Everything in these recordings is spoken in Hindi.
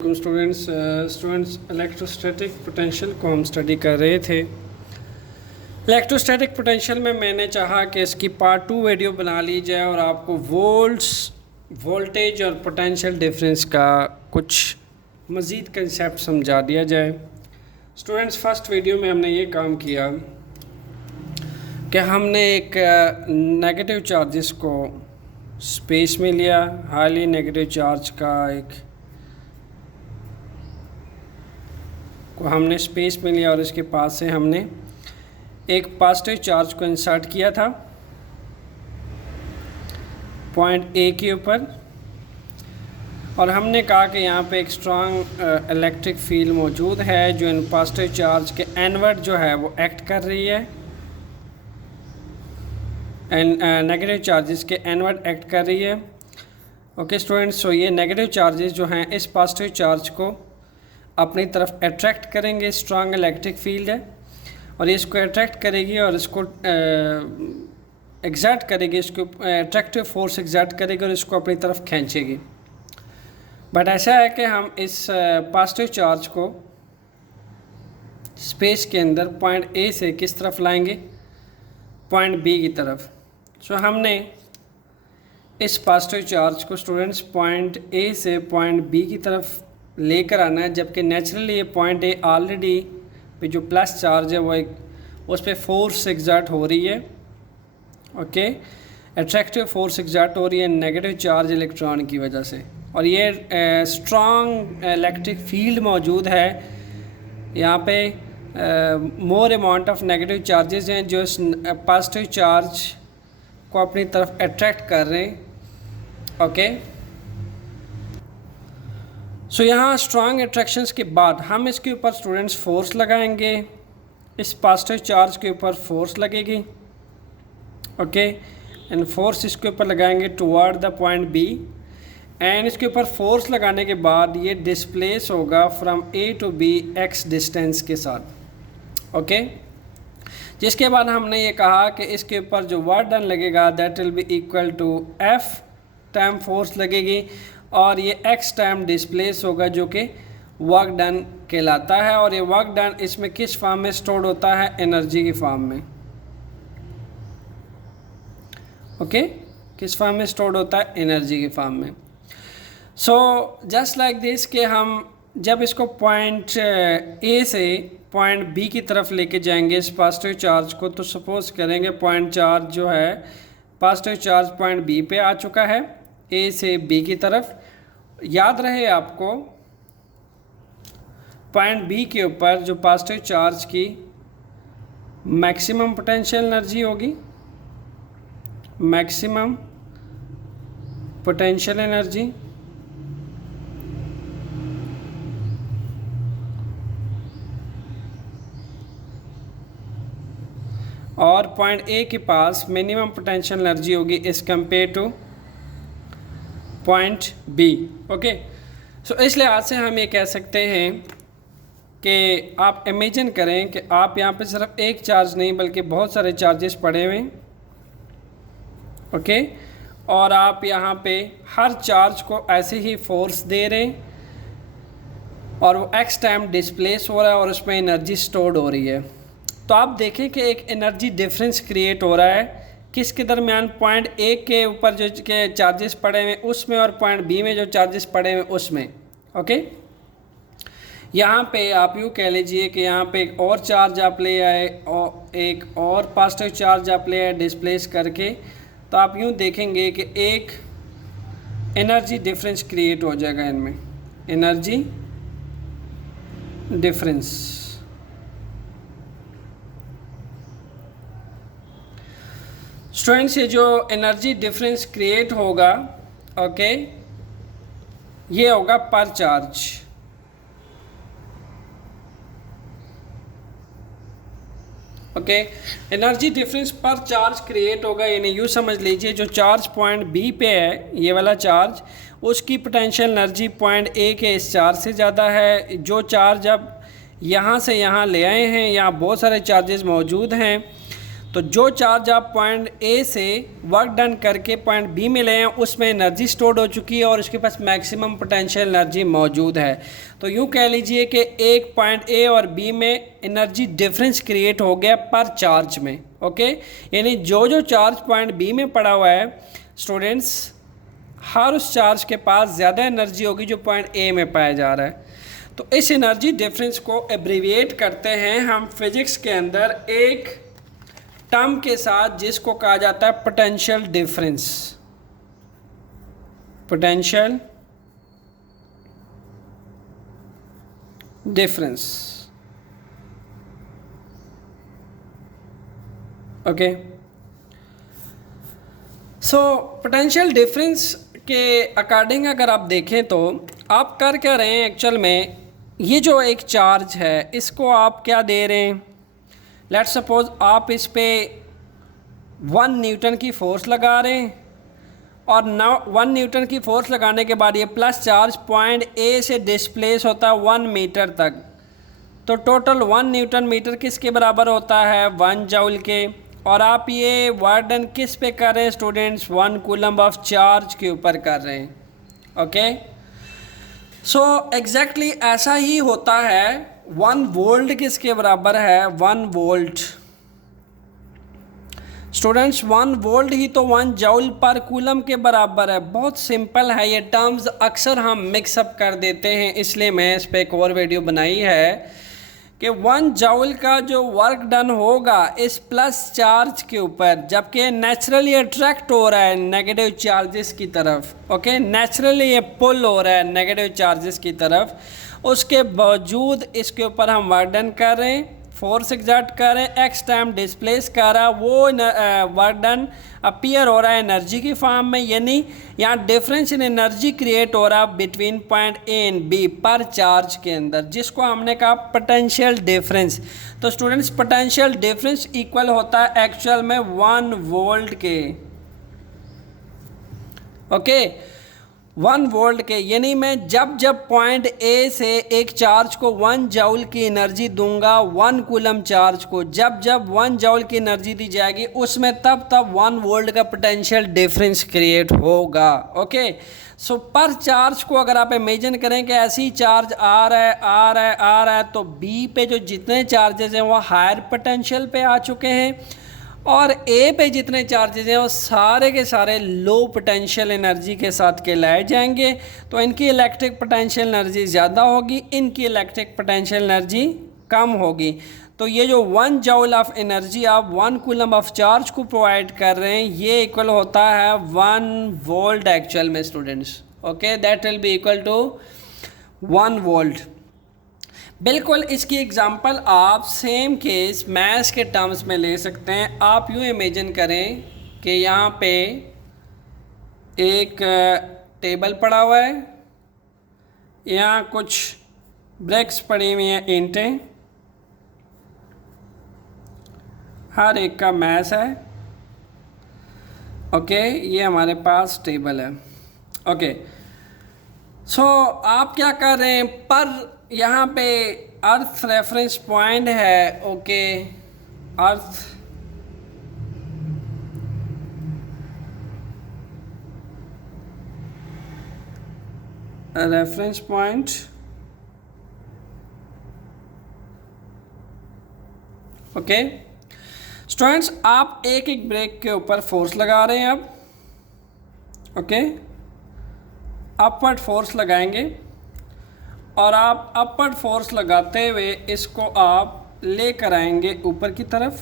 स्टूडेंट्स इलेक्ट्रोस्टैटिक पोटेंशियल को हम स्टडी कर रहे थे। इलेक्ट्रोस्टैटिक पोटेंशियल में मैंने चाहा कि इसकी पार्ट 2 वीडियो बना ली जाए और आपको वोल्टेज और पोटेंशियल डिफरेंस का कुछ मज़ीद कंसेप्ट समझा दिया जाए। स्टूडेंट्स, फर्स्ट वीडियो में हमने ये काम किया कि हमने एक नेगेटिव चार्जेस को स्पेस में लिया, हाईली नेगेटिव चार्ज का एक को हमने स्पेस में लिया और इसके पास से हमने एक पॉजिटिव चार्ज को इंसर्ट किया था पॉइंट ए के ऊपर, और हमने कहा कि यहाँ पे एक स्ट्रॉन्ग इलेक्ट्रिक फील्ड मौजूद है जो इन पॉजिटिव चार्ज के एनवर्ड जो है वो एक्ट कर रही है, एंड नेगेटिव चार्जेस के एनवर्ड एक्ट कर रही है। ओके स्टूडेंट्स, सो ये नेगेटिव चार्जेस जो हैं इस पॉजिटिव चार्ज को अपनी तरफ अट्रैक्ट करेंगे। स्ट्रॉन्ग इलेक्ट्रिक फील्ड है और ये इसको अट्रैक्ट करेगी और इसको एग्जर्ट करेगी, इसको अट्रैक्टिव फोर्स एग्जर्ट करेगी और इसको अपनी तरफ खींचेगी। बट ऐसा है कि हम इस पॉजिटिव चार्ज को स्पेस के अंदर पॉइंट ए से किस तरफ लाएंगे, पॉइंट बी की तरफ। सो हमने इस पॉजिटिव चार्ज को स्टूडेंट्स पॉइंट ए से पॉइंट बी की तरफ लेकर आना है, जबकि नेचुरली ये पॉइंट ए ऑलरेडी पे जो प्लस चार्ज है वो एक उस पर फोर्स एग्जर्ट हो रही है। ओके, अट्रैक्टिव फोर्स एग्जर्ट हो रही है नेगेटिव चार्ज इलेक्ट्रॉन की वजह से, और ये स्ट्रॉन्ग इलेक्ट्रिक फील्ड मौजूद है। यहाँ पे more amount of negative charges हैं जो इस पॉजिटिव चार्ज को अपनी तरफ अट्रैक्ट कर रहे हैं। ओके, सो यहाँ स्ट्रॉन्ग अट्रैक्शंस के बाद हम इसके ऊपर स्टूडेंट्स फोर्स लगाएंगे, इस पॉजिटिव चार्ज के ऊपर फोर्स लगेगी। ओके, एंड फोर्स इसके ऊपर लगाएंगे toward the point B, and इसके ऊपर फोर्स लगाने के बाद ये डिस्प्लेस होगा from A to B X distance के साथ। ओके, जिसके बाद हमने ये कहा कि इसके ऊपर जो वर्क डन लगेगा that will be equal to F time force लगेगी, और ये एक्स टाइम डिस्प्लेस होगा जो कि वर्क डन कहलाता है। और ये वर्क डन इसमें किस फॉर्म में स्टोर्ड होता है, एनर्जी की फॉर्म में। ओके, किस फॉर्म में स्टोर्ड होता है, एनर्जी की फॉर्म में। सो जस्ट लाइक दिस कि हम जब इसको पॉइंट ए से पॉइंट बी की तरफ लेके जाएंगे इस पॉजिटिव चार्ज को, तो सपोज करेंगे पॉइंट चार्ज जो है पॉजिटिव चार्ज पॉइंट बी पे आ चुका है, ए से बी की तरफ। याद रहे आपको पॉइंट बी के ऊपर जो पॉजिटिव चार्ज की मैक्सिमम पोटेंशियल एनर्जी होगी, मैक्सिमम पोटेंशियल एनर्जी, और पॉइंट ए के पास मिनिमम पोटेंशियल एनर्जी होगी इस compare to point B. Okay, so इस लिहाज से हम ये कह सकते हैं कि आप इमेजिन करें कि आप यहाँ पे सिर्फ एक चार्ज नहीं बल्कि बहुत सारे चार्जेस पड़े हुए हैं। ओके, और आप यहाँ पे हर चार्ज को ऐसे ही फोर्स दे रहे हैं और वो एक्स टाइम डिस्प्लेस हो रहा है और उसमें एनर्जी स्टोर्ड हो रही है। तो आप देखें कि एक एनर्जी डिफरेंस क्रिएट हो रहा है किसके दरमियान, पॉइंट ए के ऊपर जो के चार्जेस पड़े हुए उसमें और पॉइंट बी में जो चार्जेस पड़े हुए उसमें। ओके, यहाँ पे आप यूँ कह लीजिए कि यहाँ पे एक और चार्ज आप ले आए और एक और पॉजिटिव चार्ज आप ले आए डिस्प्लेस करके, तो आप यूँ देखेंगे कि एक एनर्जी डिफरेंस क्रिएट हो जाएगा इनमें, एनर्जी डिफरेंस। स्टूडेंट्स, ये जो एनर्जी डिफरेंस क्रिएट होगा, ओके, ये होगा पर चार्ज। ओके, एनर्जी डिफरेंस पर चार्ज क्रिएट होगा, यानी यूँ समझ लीजिए जो चार्ज पॉइंट बी पे है, ये वाला चार्ज, उसकी पोटेंशियल एनर्जी पॉइंट ए के इस चार्ज से ज़्यादा है। जो चार्ज अब यहाँ से यहाँ ले आए हैं, यहाँ बहुत सारे चार्जेस मौजूद हैं, तो जो चार्ज आप पॉइंट ए से वर्क डन करके पॉइंट बी में ले हैं उसमें एनर्जी स्टोर्ड हो चुकी है और उसके पास मैक्सिमम पोटेंशियल एनर्जी मौजूद है। तो यूँ कह लीजिए कि एक पॉइंट ए और बी में एनर्जी डिफरेंस क्रिएट हो गया पर चार्ज में। ओके, यानी जो जो चार्ज पॉइंट बी में पड़ा हुआ है स्टूडेंट्स, हर उस चार्ज के पास ज़्यादा एनर्जी होगी जो पॉइंट ए में पाया जा रहा है। तो इस एनर्जी डिफरेंस को एब्रीविएट करते हैं हम फिजिक्स के अंदर एक टर्म के साथ जिसको कहा जाता है potential difference. Potential difference, okay. So potential difference के अकॉर्डिंग अगर आप देखें तो आप कर क्या रहे हैं एक्चुअल में, ये जो एक चार्ज है इसको आप क्या दे रहे हैं, लेट्स सपोज आप इस पे 1 न्यूटन की फोर्स लगा रहे हैं और 1 न्यूटन की फोर्स लगाने के बाद ये प्लस चार्ज पॉइंट ए से डिस्प्लेस होता है 1 मीटर तक। तो टोटल 1 न्यूटन मीटर किसके बराबर होता है, 1 जूल के। और आप ये वर्क डन किस पे कर रहे हैं स्टूडेंट्स, 1 कूलम ऑफ चार्ज के ऊपर कर रहे हैं। ओके, सो एग्जैक्टली ऐसा ही होता है। 1 वोल्ट किसके बराबर है, 1 वोल्ट स्टूडेंट्स, 1 वोल्ट ही तो 1 जूल पर कूलम के बराबर है। बहुत सिंपल है, ये टर्म्स अक्सर हम मिक्सअप कर देते हैं, इसलिए मैं इस पर एक और वीडियो बनाई है कि 1 जूल का जो वर्क डन होगा इस प्लस चार्ज के ऊपर, जबकि नेचुरली अट्रैक्ट हो रहा है नेगेटिव चार्जेस की तरफ। ओके, नेचुरली ये पुल हो रहा है नेगेटिव चार्जेस की तरफ, उसके बावजूद इसके ऊपर हम वर्क डन कर रहे हैं, फोर्स एग्जर्ट कर रहे हैं, एक्स टाइम डिस्प्लेस कर रहा है, वो वर्क डन अपीयर हो रहा है एनर्जी की फॉर्म में। यानी यहाँ डिफरेंस इन एनर्जी क्रिएट हो रहा है between point A and B पर चार्ज के अंदर, जिसको हमने कहा पोटेंशियल डिफरेंस। तो स्टूडेंट्स, पोटेंशियल डिफरेंस इक्वल होता है एक्चुअल में 1 वोल्ट के। ओके, 1 वोल्ट के, यानी मैं जब पॉइंट ए से एक चार्ज को 1 जूल की एनर्जी दूंगा 1 कूलम चार्ज को, जब 1 जूल की एनर्जी दी जाएगी उसमें तब 1 वोल्ट का पोटेंशियल डिफरेंस क्रिएट होगा। ओके, सो पर चार्ज को अगर आप इमेजिन करें कि ऐसे ही चार्ज आ रहा है तो बी पे जो जितने चार्जेस हैं वो हायर पोटेंशियल पे आ चुके हैं और ए पे जितने चार्जेस हैं वो सारे के सारे लो पोटेंशियल एनर्जी के साथ के लाए जाएंगे। तो इनकी इलेक्ट्रिक पोटेंशियल एनर्जी ज़्यादा होगी, इनकी इलेक्ट्रिक पोटेंशियल एनर्जी कम होगी। तो ये जो 1 जूल ऑफ एनर्जी आप 1 कूलम ऑफ चार्ज को प्रोवाइड कर रहे हैं, ये इक्वल होता है 1 वोल्ट एक्चुअल में students. Okay, that will be equal to 1 volt. बिल्कुल इसकी एग्जांपल आप सेम केस मैथ्स के टर्म्स में ले सकते हैं। आप यूँ इमेजिन करें कि यहाँ पे एक टेबल पड़ा हुआ है, यहाँ कुछ ब्रेक्स पड़ी हुई हैं, ईंटें, हर एक का मैस है। ओके, ये हमारे पास टेबल है। ओके, सो आप क्या कर रहे हैं, पर यहाँ पे अर्थ रेफरेंस पॉइंट है। ओके, अर्थ रेफरेंस पॉइंट, ओके स्टूडेंट्स, आप एक एक ब्रेक के ऊपर फोर्स लगा रहे हैं। अब ओके, अपवर्ड फोर्स लगाएंगे और आप अपवर्ड फोर्स लगाते हुए इसको आप लेकर आएंगे ऊपर की तरफ।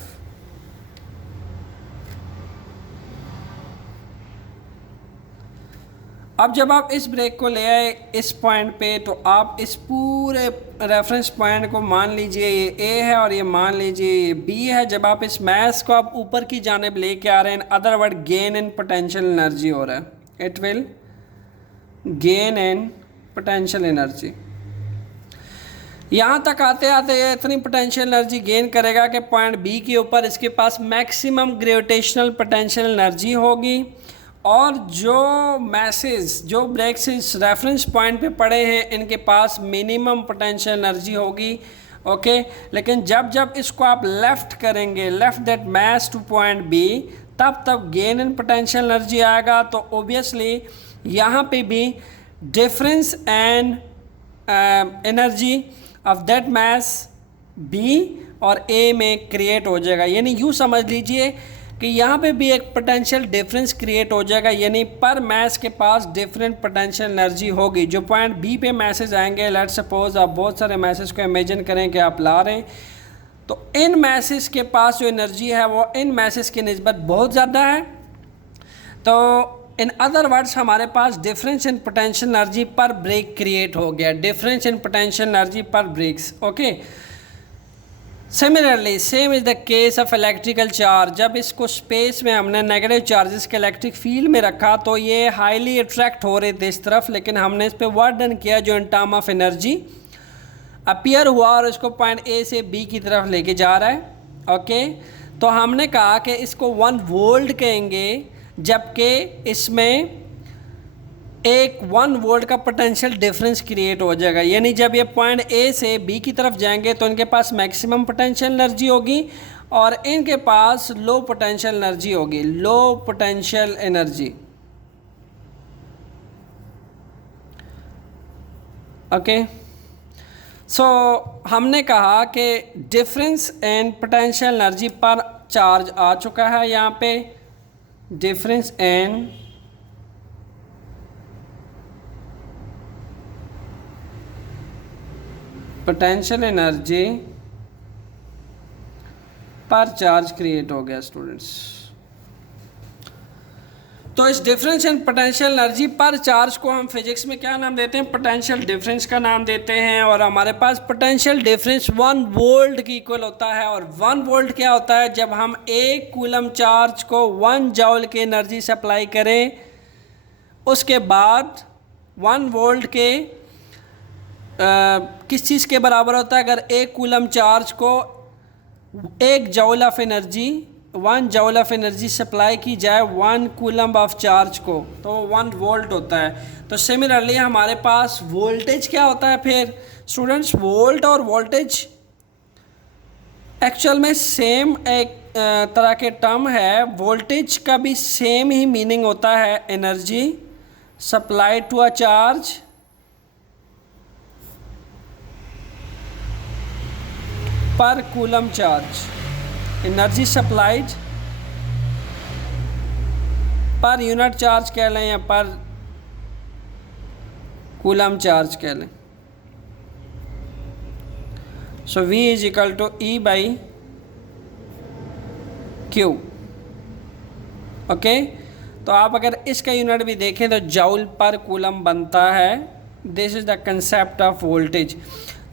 अब जब आप इस ब्रेक को ले आए इस पॉइंट पे, तो आप इस पूरे रेफरेंस पॉइंट को मान लीजिए ये ए है और ये मान लीजिए ये बी है। जब आप इस मैस को आप ऊपर की जानिब लेके आ रहे हैं, other word gain in potential energy हो रहा है। It will gain in potential energy. यहाँ तक आते आते ये इतनी पोटेंशियल एनर्जी गेन करेगा कि पॉइंट बी के ऊपर इसके पास मैक्सिमम ग्रेविटेशनल पोटेंशियल एनर्जी होगी, और जो मैसेज जो ब्रेक्स इस रेफरेंस पॉइंट पे पड़े हैं इनके पास मिनिमम पोटेंशियल एनर्जी होगी। ओके। लेकिन जब जब इसको आप लेफ्ट करेंगे, left that mass to point B, तब गेन इन पोटेंशियल एनर्जी आएगा। तो ओबियसली यहाँ पे भी difference and energy of that mass B और ए में क्रिएट हो जाएगा। यानी यूँ समझ लीजिए कि यहाँ पे भी एक पोटेंशियल डिफरेंस क्रिएट हो जाएगा, यानी पर मैस के पास डिफरेंट पोटेंशियल एनर्जी होगी। जो पॉइंट बी पे मैसेज आएंगे, लेट सपोज आप बहुत सारे मैसेज को इमेजिन करें कि आप ला रहे हैं, तो इन मैसेज के पास जो एनर्जी है वो इन मैसेज की निस्बत बहुत ज़्यादा है। तो इन अदर वर्ड्स हमारे पास डिफरेंस इन पोटेंशियल एनर्जी पर ब्रेक क्रिएट हो गया, डिफरेंस इन पोटेंशियल एनर्जी पर breaks. Okay, similarly same is the case of electrical charge. जब इसको स्पेस में हमने नेगेटिव चार्जेस के इलेक्ट्रिक फील्ड में रखा तो ये हाईली अट्रैक्ट हो रहे थे इस तरफ, लेकिन हमने इस पर वर्क डन किया जो in term of energy appear हुआ और इसको पॉइंट ए से बी की तरफ लेके जा रहा है। ओके, तो हमने कहा कि इसको 1 वोल्ट कहेंगे, जबकि इसमें एक 1 वोल्ट का पोटेंशियल डिफरेंस क्रिएट हो जाएगा। यानी जब ये पॉइंट ए से बी की तरफ जाएंगे तो इनके पास मैक्सिमम पोटेंशियल एनर्जी होगी और इनके पास लो पोटेंशियल एनर्जी होगी, लो पोटेंशियल एनर्जी। ओके, सो हमने कहा कि डिफरेंस इन पोटेंशियल एनर्जी पर चार्ज आ चुका है। यहाँ पे डिफरेंस इन पोटेंशियल एनर्जी पर चार्ज क्रिएट हो गया स्टूडेंट्स। तो इस डिफरेंस इन पोटेंशियल एनर्जी पर चार्ज को हम फिजिक्स में क्या नाम देते हैं? पोटेंशियल डिफरेंस का नाम देते हैं। और हमारे पास पोटेंशियल डिफरेंस 1 वोल्ट की इक्वल होता है। और 1 वोल्ट क्या होता है? जब हम 1 कूलम चार्ज को 1 जॉल की एनर्जी सप्लाई करें, उसके बाद 1 वोल्ट के किस चीज़ के बराबर होता है? अगर 1 कूलम चार्ज को 1 जॉल of energy 1 जॉल of energy supply की जाए 1 कूलम ऑफ चार्ज को, तो 1 वोल्ट होता है। तो सिमिलरली हमारे पास वोल्टेज क्या होता है फिर स्टूडेंट्स? वोल्ट और वोल्टेज एक्चुअल में सेम एक तरह के टर्म है। वोल्टेज का भी सेम ही मीनिंग होता है, energy supply to a charge per coulomb charge, energy supplied per unit charge कह लें या पर कूलम चार्ज कह लें। So V is equal to E by Q। Okay, तो आप अगर इसका यूनिट भी देखें तो जॉल पर कूलम बनता है। This is the concept of voltage.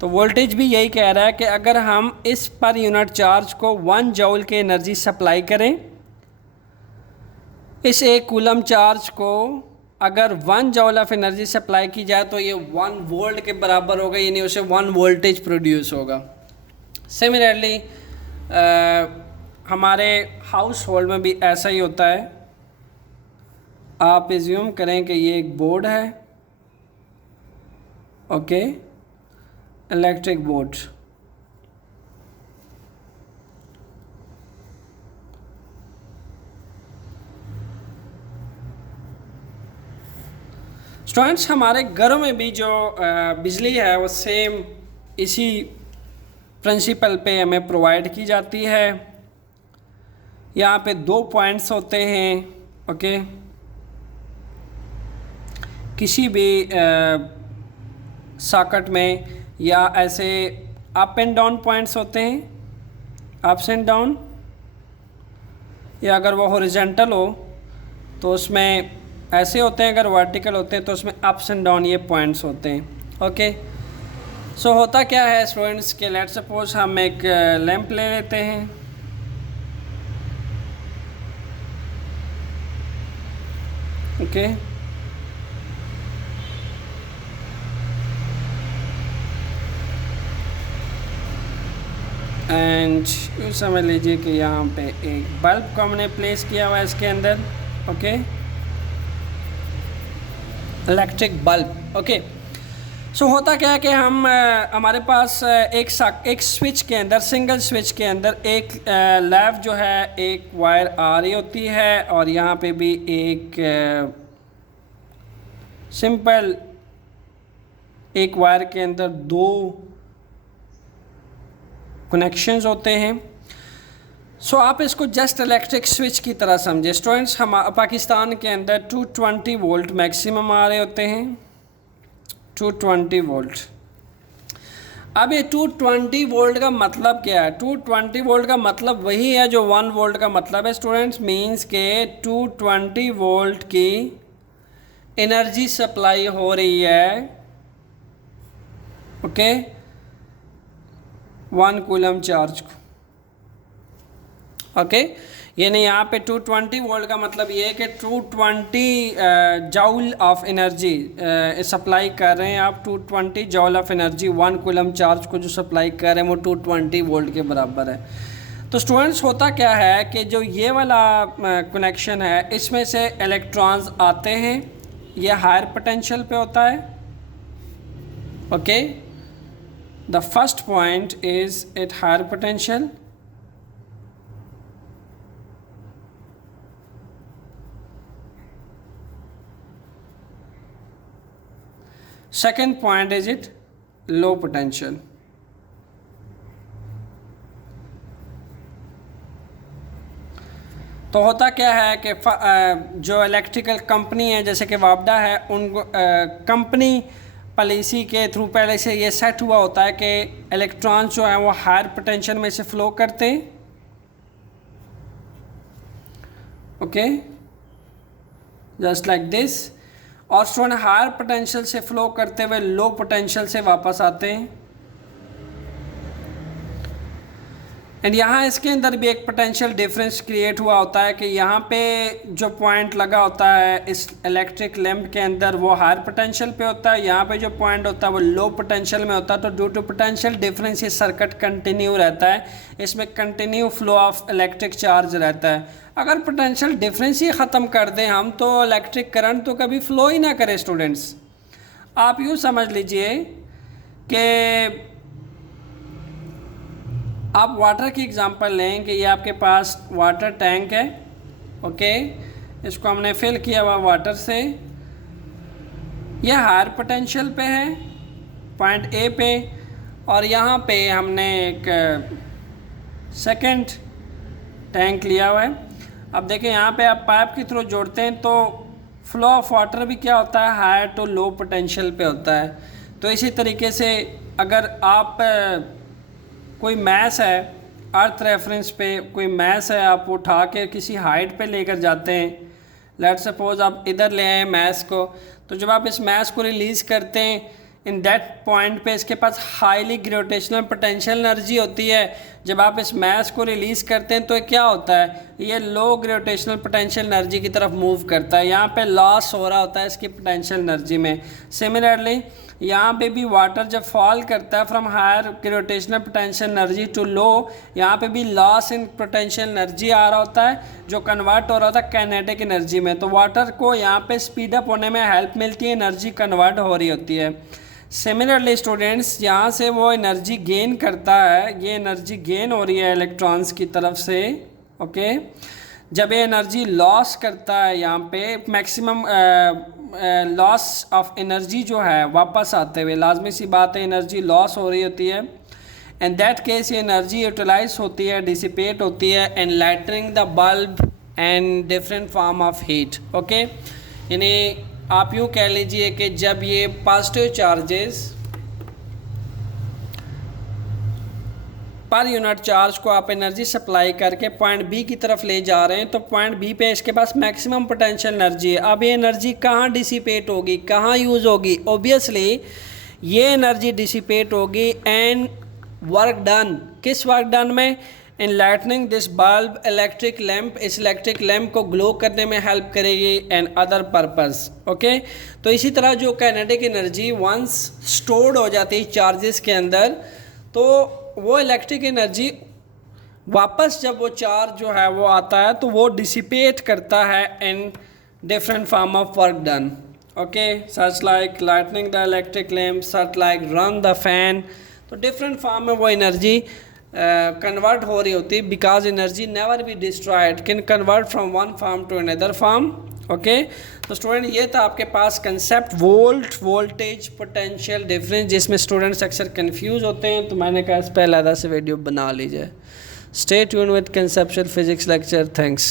तो वोल्टेज भी यही कह रहा है कि अगर हम इस पर यूनिट चार्ज को 1 जॉल की एनर्जी सप्लाई करें, इस 1 कूलम चार्ज को अगर 1 जॉल ऑफ एनर्जी सप्लाई की जाए तो ये 1 वोल्ट के बराबर होगा, यानी उसे 1 वोल्टेज प्रोड्यूस होगा। सिमिलरली हमारे हाउस होल्ड में भी ऐसा ही होता है। आप एज्यूम करें कि ये एक बोर्ड है, ओके, इलेक्ट्रिक बोर्ड। स्टूडेंट्स, हमारे घरों में भी जो बिजली है वो सेम इसी प्रिंसिपल पे हमें प्रोवाइड की जाती है। यहाँ पे 2 पॉइंट्स होते हैं, ओके, किसी भी सॉकेट में, या ऐसे अप एंड डाउन पॉइंट्स होते हैं, अप्स एंड डाउन, या अगर वो हॉरिजॉन्टल हो तो उसमें ऐसे होते हैं, अगर वर्टिकल होते हैं तो उसमें अप्स एंड डाउन ये पॉइंट्स होते हैं। ओके, सो होता क्या है स्टूडेंट्स के, लेट सपोज हम एक लैंप ले लेते हैं, ओके, एंड यूँ समझ लीजिए कि यहाँ पे एक बल्ब को हमने प्लेस किया हुआ है इसके अंदर, ओके, इलेक्ट्रिक बल्ब। ओके, सो होता क्या है कि हम हमारे पास एक स्विच के अंदर, सिंगल स्विच के अंदर एक लैब जो है एक वायर आ रही होती है और यहाँ पे भी एक सिंपल एक वायर के अंदर दो कनेक्शंस होते हैं। सो आप इसको जस्ट इलेक्ट्रिक स्विच की तरह समझे स्टूडेंट्स। हम पाकिस्तान के अंदर 220 वोल्ट मैक्सिमम आ रहे होते हैं, 220 वोल्ट। अब ये 220 वोल्ट का मतलब क्या है? 220 वोल्ट का मतलब वही है जो 1 वोल्ट का मतलब है स्टूडेंट्स। मींस के 220 वोल्ट की एनर्जी सप्लाई हो रही है, ओके, 1 कूलम चार्ज को, ओके। यानी यहाँ पे 220 वोल्ट का मतलब ये है कि 220 जॉल ऑफ एनर्जी सप्लाई कर रहे हैं आप। 220 जॉल ऑफ एनर्जी 1 कूलम चार्ज को जो सप्लाई कर रहे हैं वो 220 वोल्ट के बराबर है। तो स्टूडेंट्स होता क्या है कि जो ये वाला कनेक्शन है इसमें से इलेक्ट्रॉन्स आते हैं, ये हायर पोटेंशियल पे होता है, okay. The first point is at higher potential, second point is it low potential. तो होता क्या है कि जो इलेक्ट्रिकल कंपनी है जैसे कि वापडा है, उनको कंपनी पॉलिसी के थ्रू पहले से ये सेट हुआ होता है कि इलेक्ट्रॉन्स जो हैं वो हायर पोटेंशियल में से फ्लो करते हैं, ओके, जस्ट लाइक दिस। और स्टूडेंट हायर पोटेंशियल से फ्लो करते हुए लो पोटेंशियल से वापस आते हैं। एंड यहाँ इसके अंदर भी एक पोटेंशियल डिफरेंस क्रिएट हुआ होता है कि यहाँ पे जो पॉइंट लगा होता है इस इलेक्ट्रिक लैंप के अंदर वो हायर पोटेंशियल पे होता है, यहाँ पे जो पॉइंट होता है वो लो पोटेंशियल में होता है। तो ड्यू टू पोटेंशियल डिफरेंस ये सर्किट कंटिन्यू रहता है, इसमें continue flow of electric charge रहता है। अगर पोटेंशियल डिफरेंस ही ख़त्म कर दें हम तो इलेक्ट्रिक करंट तो कभी फ्लो ही ना करे स्टूडेंट्स। आप यूँ समझ लीजिए कि आप वाटर की एग्जांपल लें कि ये आपके पास वाटर टैंक है, ओके, इसको हमने फिल किया हुआ वाटर से, यह हायर पोटेंशियल पे है पॉइंट ए पे, और यहाँ पे हमने एक सेकंड टैंक लिया हुआ है। अब देखें यहाँ पे आप पाइप के थ्रू जोड़ते हैं तो फ्लो ऑफ वाटर भी क्या होता है, हायर टू लो पोटेंशियल पे होता है। तो इसी तरीके से अगर आप कोई मैस है अर्थ रेफरेंस पे, कोई मैस है आप उठा के किसी हाइट पे लेकर जाते हैं, लेट सपोज आप इधर ले आए मैस को, तो जब आप इस मैस को रिलीज़ करते हैं इन दैट पॉइंट पे इसके पास हाईली ग्रेविटेशनल पोटेंशियल एनर्जी होती है। जब आप इस मैस को रिलीज़ करते हैं तो ये क्या होता है, ये लो ग्रेविटेशनल पोटेंशियल एनर्जी की तरफ मूव करता है, यहाँ पे लॉस हो रहा होता है इसकी पोटेंशियल एनर्जी में। सिमिलरली यहाँ पे भी वाटर जब फॉल करता है from higher gravitational potential energy to low, यहाँ पे भी लॉस इन पोटेंशियल एनर्जी आ रहा होता है जो कन्वर्ट हो रहा था काइनेटिक एनर्जी में। तो वाटर को यहाँ पे स्पीड अप होने में हेल्प मिलती है, एनर्जी कन्वर्ट हो रही होती है। सिमिलरली स्टूडेंट्स यहाँ से वो एनर्जी गेन करता है, ये एनर्जी गेन हो रही है इलेक्ट्रॉन्स की तरफ से, ओके। जब ये एनर्जी लॉस करता है यहाँ पे मैक्सिमम लॉस ऑफ एनर्जी जो है वापस आते हुए, लाजमी सी बात है एनर्जी लॉस हो रही होती है, एंड दैट केस ये एनर्जी यूटिलाइज होती है, डिसिपेट होती है and lightning the bulb and different form of heat, okay. यानी आप यूँ कह लीजिए कि जब ये पॉजिटिव चार्जेस पर यूनिट चार्ज को आप एनर्जी सप्लाई करके पॉइंट बी की तरफ ले जा रहे हैं तो पॉइंट बी पे इसके पास मैक्सिमम पोटेंशियल एनर्जी है। अब ये एनर्जी कहाँ डिसिपेट होगी, कहाँ यूज़ होगी? ऑब्वियसली ये एनर्जी डिसिपेट होगी एंड वर्क डन, किस वर्क डन में? In lightning this bulb electric lamp, इस इलेक्ट्रिक लैंप को ग्लो करने में हेल्प करेगी एंड अदर पर्पस, ओके। तो इसी तरह जो काइनेटिक एनर्जी वंस स्टोर्ड हो जाती है चार्जेस के अंदर, तो वो इलेक्ट्रिक एनर्जी वापस जब वो चार्ज जो है वो आता है तो वो डिसिपेट करता है in different form of work done, okay, such like lightning the electric lamp, such like run the fan. तो डिफरेंट फॉर्म में वो एनर्जी कन्वर्ट हो रही होती है, because energy never be destroyed, can convert from one form to another form. Okay, तो स्टूडेंट ये था आपके पास concept volt, voltage, potential difference, जिसमें स्टूडेंट्स अक्सर कंफ्यूज होते हैं, तो मैंने कहा इस पर अलग से वीडियो बना लीजिए। Stay tune with conceptual physics lecture. Thanks.